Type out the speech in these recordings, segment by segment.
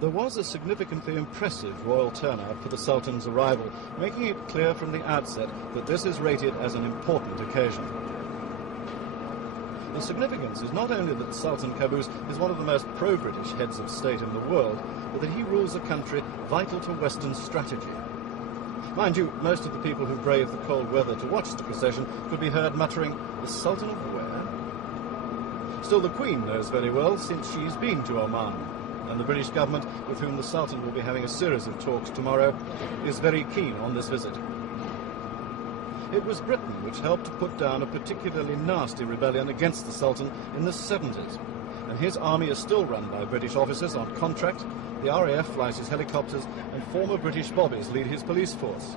There was a significantly impressive royal turnout for the Sultan's arrival, making it clear from the outset that this is rated as an important occasion. The significance is not only that Sultan Qaboos is one of the most pro-British heads of state in the world, but that he rules a country vital to Western strategy. Mind you, most of the people who braved the cold weather to watch the procession could be heard muttering, "The Sultan of where?" Still, the Queen knows very well, since she's been to Oman, and the British government, with whom the Sultan will be having a series of talks tomorrow, is very keen on this visit. It was Britain which helped to put down a particularly nasty rebellion against the Sultan in the 70s, and his army is still run by British officers on contract. The RAF flies his helicopters, and former British bobbies lead his police force.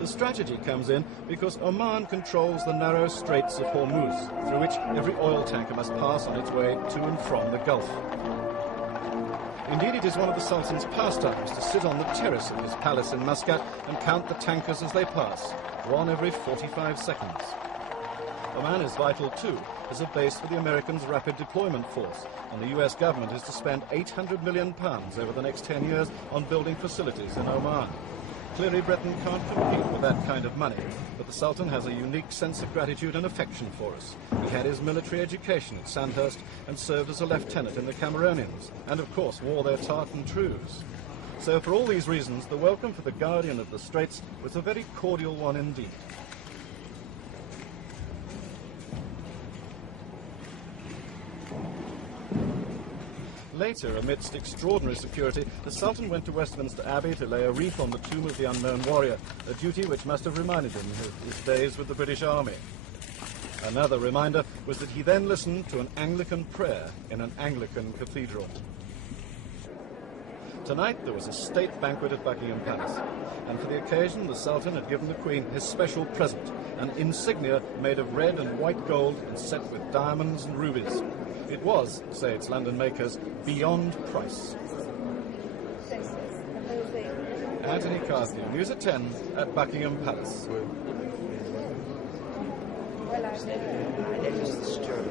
The strategy comes in because Oman controls the narrow straits of Hormuz, through which every oil tanker must pass on its way to and from the Gulf. Indeed, it is one of the Sultan's pastimes to sit on the terrace of his palace in Muscat and count the tankers as they pass, one every 45 seconds. Oman is vital too as a base for the Americans' Rapid Deployment Force, and the US government is to spend £800 million over the next 10 years on building facilities in Oman. Clearly Britain can't compete with that kind of money, but the Sultan has a unique sense of gratitude and affection for us. He had his military education at Sandhurst and served as a lieutenant in the Cameronians, and of course wore their tartan trews. So for all these reasons, the welcome for the Guardian of the Straits was a very cordial one indeed. Later, amidst extraordinary security, the Sultan went to Westminster Abbey to lay a wreath on the tomb of the unknown warrior, a duty which must have reminded him of his days with the British Army. Another reminder was that he then listened to an Anglican prayer in an Anglican cathedral. Tonight there was a state banquet at Buckingham Palace, and for the occasion the Sultan had given the Queen his special present, an insignia made of red and white gold and set with diamonds and rubies. It was, say its London makers, beyond price. Anthony Carsky, News at 10 at Buckingham Palace. Well, I just disturbed.